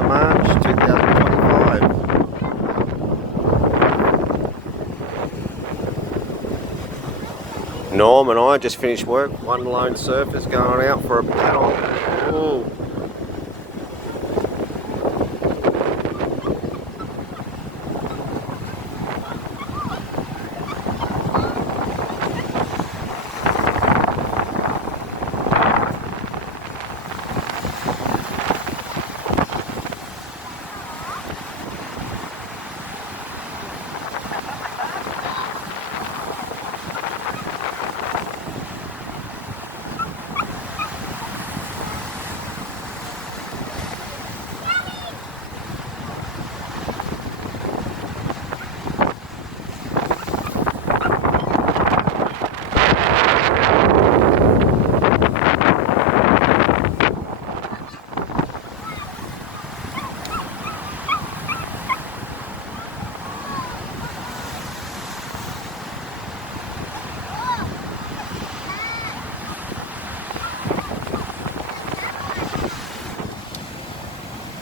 of March 2025. Norm and I just finished work. One lone surfer's going out for a paddle. Ooh.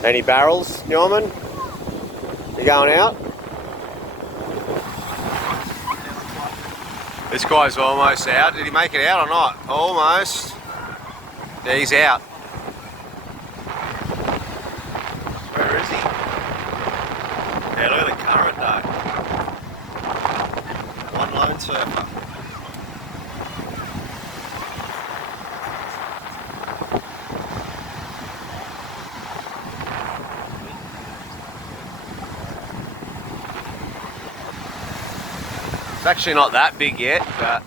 Any barrels, Norman? You going out? This guy's almost out. Did he make it out or not? Almost. Yeah, he's out. Where is he? Yeah, look at the current though. One lone surfer. It's actually not that big yet, but